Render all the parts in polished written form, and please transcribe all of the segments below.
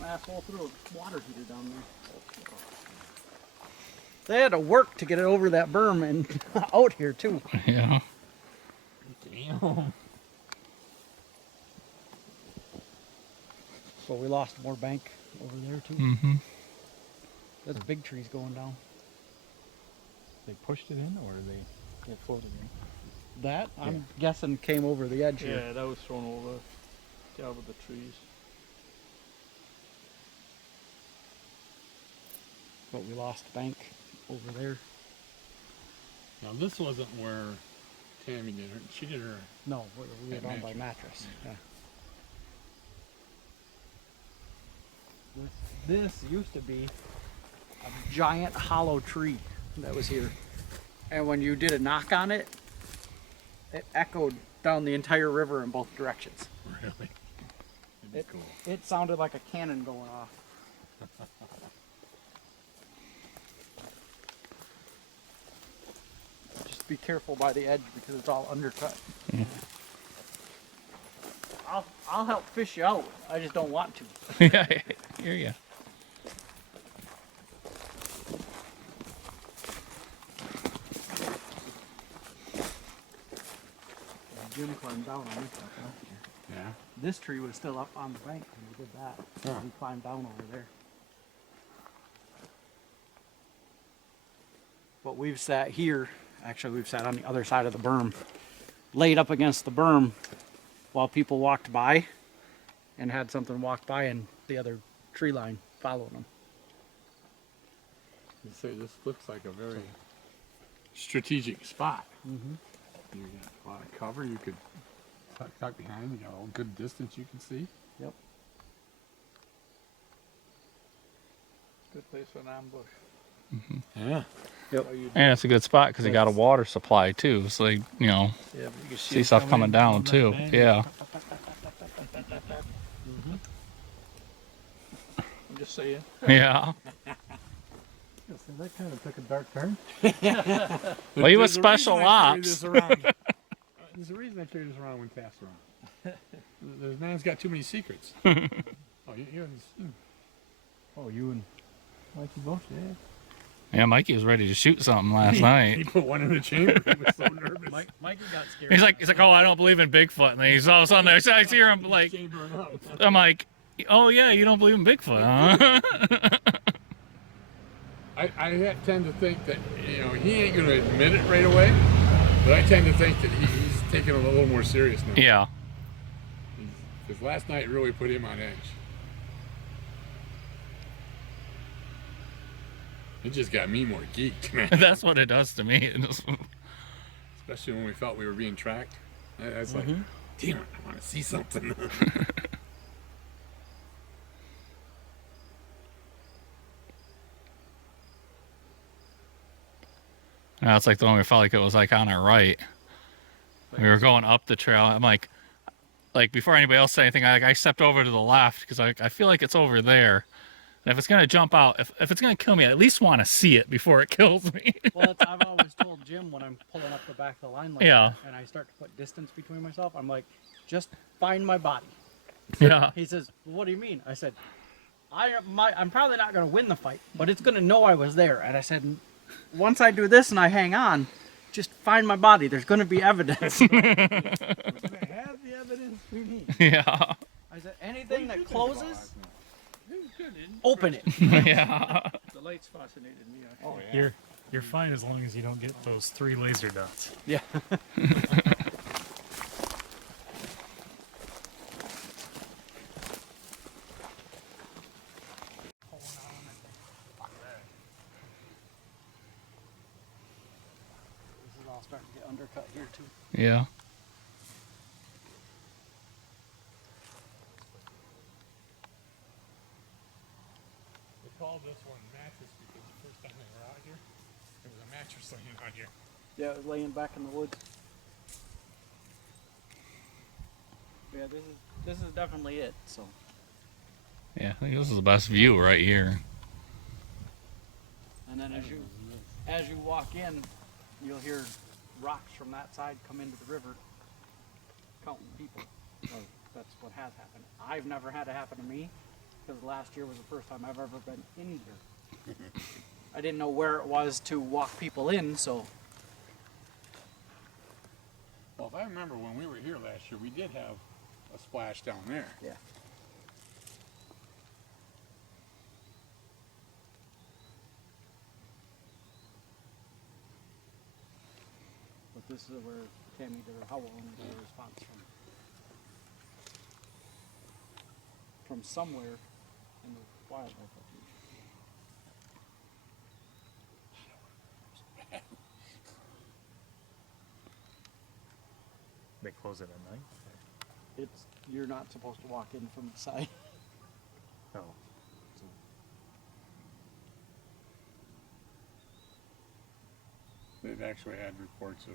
Some asshole threw a water heater down there. They had to work to get it over that berm and out here too. Yeah. Damn. So we lost more bank over there too. Mm-hmm. There's big trees going down. They pushed it in, or they floated in? That, I'm guessing, came over the edge here. Yeah, that was thrown over. Down with the trees. But we lost bank over there. Now this wasn't where Tammy did her. She did her. No, we were At down by Mattress. Mattress. Yeah. This used to be a giant hollow tree that was here. And when you did a knock on it, it echoed down the entire river in both directions. Really? It, it sounded like a cannon going off. Just be careful by the edge because it's all undercut. Yeah. I'll help fish you out. I just don't want to. Yeah, I hear ya. Jim climbed down on this stuff last year. Yeah. This tree was still up on the bank when we did that. So he climbed down over there. But we've sat here, actually we've sat on the other side of the berm, laid up against the berm while people walked by and had something walk by and the other tree line following them. You say this looks like a very strategic spot. Mm-hmm. You got a lot of cover. You could tuck behind. You got a good distance you can see. Yep. Good place for an ambush. Yeah. Yep. And it's a good spot because it got a water supply too. So like, you know, Yeah, but you can see stuff coming down too. Yeah. I'm just saying. Yeah. So that kind of took a dark turn. Well, he was special ops. There's a reason I carry this around when passed around. The man's got too many secrets. Oh, you and Mikey both, yeah. Yeah, Mikey was ready to shoot something last night. He put one in the chamber. He was so nervous. Mikey got scared. He's like, oh, I don't believe in Bigfoot. And then he's all of a sudden, I hear him like, I'm like, oh yeah, you don't believe in Bigfoot, huh? I tend to think that, you know, he ain't going to admit it right away, but I tend to think that he's taking it a little more serious now. Yeah. Because last night really put him on edge. It just got me more geeked, man. That's what it does to me. Especially when we felt we were being tracked. I was like, damn it, I want to see something. Now it's like the one we felt like it was like on our right. We were going up the trail. I'm like before anybody else said anything, I stepped over to the left because I feel like it's over there. And if it's gonna jump out, if it's gonna kill me, I at least want to see it before it kills me. Well, I've always told Jim when I'm pulling up the back of the line like Yeah. that, and I start to put distance between myself, I'm like, just find my body. Yeah. He says, well, what do you mean? I said, I'm probably not going to win the fight, but it's going to know I was there. And I said, once I do this and I hang on, just find my body. There's going to be evidence. We're going to have the evidence we need. Yeah. I said, anything that closes, open it. Yeah. The lights fascinated me. Oh, yeah. You're fine as long as you don't get those 3 laser dots. Yeah. This is all starting to get undercut here too. Yeah. They called this one mattress because the first time they were out here, there was a mattress laying out here. Yeah, it was laying back in the woods. Yeah, this is definitely it. So. Yeah, I think this is the best view right here. And then as you walk in, you'll hear rocks from that side come into the river, counting people. Well, that's what has happened. I've never had it happen to me, because last year was the first time I've ever been in here. I didn't know where it was to walk people in, so Well, if I remember when we were here last year, we did have a splash down there. yeah. But this is where Tammy did her howl and got a response from somewhere in the wildlife refuge. They close it at night. It's you're not supposed to walk in from the side. Oh. They've actually had reports of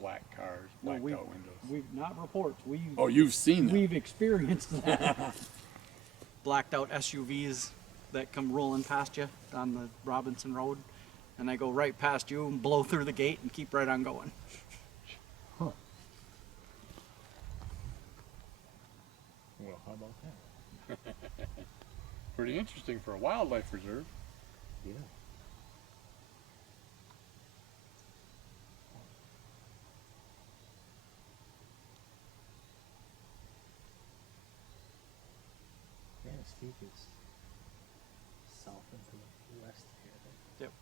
black cars, No, blacked we've, out windows. we've not reports. Oh, you've seen them. We've experienced that. Blacked out SUVs that come rolling past you on the Robinson Road, and they go right past you and blow through the gate and keep right on going. Huh. Well, how about that? Pretty interesting for a wildlife reserve. Yeah. Yeah, Steve is south into the west here. Yep.